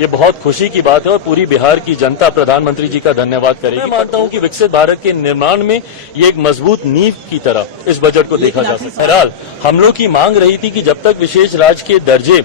ये बहुत खुशी की बात है और पूरी बिहार की जनता प्रधानमंत्री जी का धन्यवाद करेगी। मैं मानता हूं कि विकसित भारत के निर्माण में ये एक मजबूत नींव की तरह इस बजट को देखा जा सकता है। बहरहाल हम लोग की मांग रही थी कि जब तक विशेष राज्य के दर्जे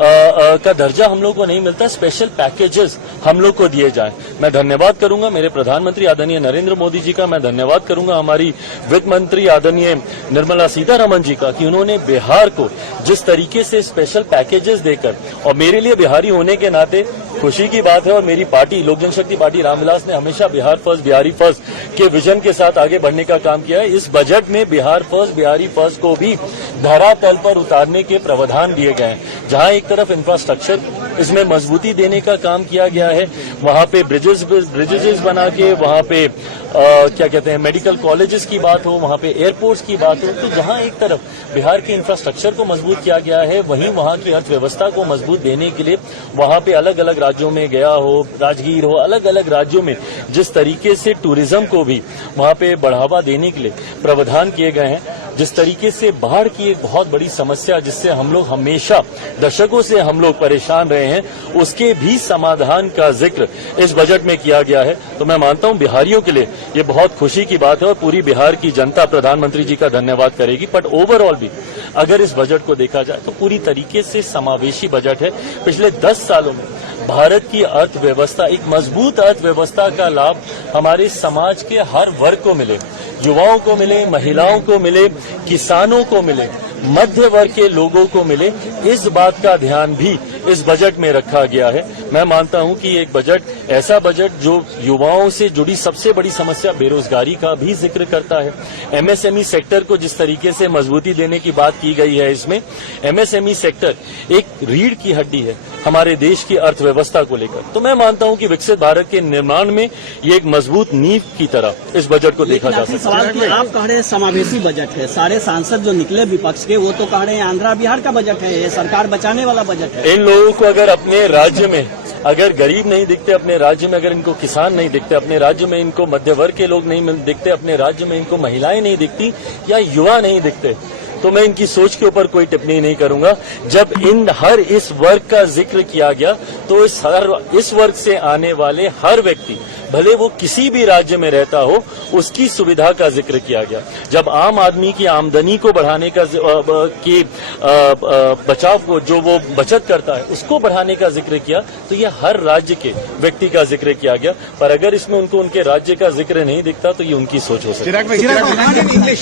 का दर्जा हम लोग को नहीं मिलता, स्पेशल पैकेजेस हम लोग को दिए जाएं। मैं धन्यवाद करूंगा मेरे प्रधानमंत्री आदरणीय नरेंद्र मोदी जी का, मैं धन्यवाद करूंगा हमारी वित्त मंत्री आदरणीय निर्मला सीतारमण जी का कि उन्होंने बिहार को जिस तरीके से स्पेशल पैकेजेस देकर, और मेरे लिए बिहारी होने के नाते खुशी की बात है और मेरी पार्टी लोक जनशक्ति पार्टी रामविलास ने हमेशा बिहार फर्स्ट बिहारी फर्स्ट के विजन के साथ आगे बढ़ने का काम किया है। इस बजट में बिहार फर्स्ट बिहारी फर्स्ट को भी धरातल पर उतारने के प्रावधान दिए गए हैं। जहां एक तरफ इंफ्रास्ट्रक्चर इसमें मजबूती देने का काम किया गया है, वहां पे ब्रिजेस बना के, वहां पे क्या कहते हैं मेडिकल कॉलेजेस की बात हो, वहां पे एयरपोर्ट्स की बात हो, तो जहां एक तरफ बिहार के इंफ्रास्ट्रक्चर को मजबूत किया गया है, वहीं वहां की अर्थव्यवस्था को मजबूत देने के लिए वहां पे अलग अलग राज्यों में गया हो, राजगीर हो, अलग अलग राज्यों में जिस तरीके से टूरिज्म को भी वहां पे बढ़ावा देने के लिए प्रावधान किए गए हैं, जिस तरीके से बाढ़ की एक बहुत बड़ी समस्या जिससे हम लोग हमेशा दशकों से हम लोग परेशान रहे हैं, उसके भी समाधान का जिक्र इस बजट में किया गया है। तो मैं मानता हूं बिहारियों के लिए ये बहुत खुशी की बात है और पूरी बिहार की जनता प्रधानमंत्री जी का धन्यवाद करेगी। बट ओवरऑल भी अगर इस बजट को देखा जाए तो पूरी तरीके से समावेशी बजट है। पिछले 10 सालों में भारत की अर्थव्यवस्था, एक मजबूत अर्थव्यवस्था का लाभ हमारे समाज के हर वर्ग को मिले, युवाओं को मिले, महिलाओं को मिले, किसानों को मिले, मध्य वर्ग के लोगों को मिले, इस बात का ध्यान भी इस बजट में रखा गया है। मैं मानता हूं कि एक बजट, ऐसा बजट जो युवाओं से जुड़ी सबसे बड़ी समस्या बेरोजगारी का भी जिक्र करता है। एमएसएमई सेक्टर को जिस तरीके से मजबूती देने की बात की गई है, इसमें एमएसएमई सेक्टर एक रीढ़ की हड्डी है हमारे देश की अर्थव्यवस्था को लेकर। तो मैं मानता हूं कि विकसित भारत के निर्माण में ये एक मजबूत नींव की तरह इस बजट को देखा जा सकता है। आप कह रहे हैं समावेशी बजट है, सारे सांसद जो निकले विपक्ष के वो तो कह रहे हैं आंध्रा बिहार का बजट है, ये सरकार बचाने वाला बजट है। इन लोगों को अगर अपने राज्य में अगर गरीब नहीं दिखते, अपने राज्य में अगर इनको किसान नहीं दिखते, अपने राज्य में इनको मध्य वर्ग के लोग नहीं दिखते, अपने राज्य में इनको महिलाएं नहीं दिखती या युवा नहीं दिखते, तो मैं इनकी सोच के ऊपर कोई टिप्पणी नहीं करूंगा। जब हर इस वर्ग का जिक्र किया गया तो इस वर्ग से आने वाले हर व्यक्ति, भले वो किसी भी राज्य में रहता हो, उसकी सुविधा का जिक्र किया गया। जब आम आदमी की आमदनी को बढ़ाने का बचाव को, जो वो बचत करता है, उसको बढ़ाने का जिक्र किया, तो ये हर राज्य के व्यक्ति का जिक्र किया गया। पर अगर इसमें उनको उनके राज्य का जिक्र नहीं दिखता तो ये उनकी सोच हो सकती है।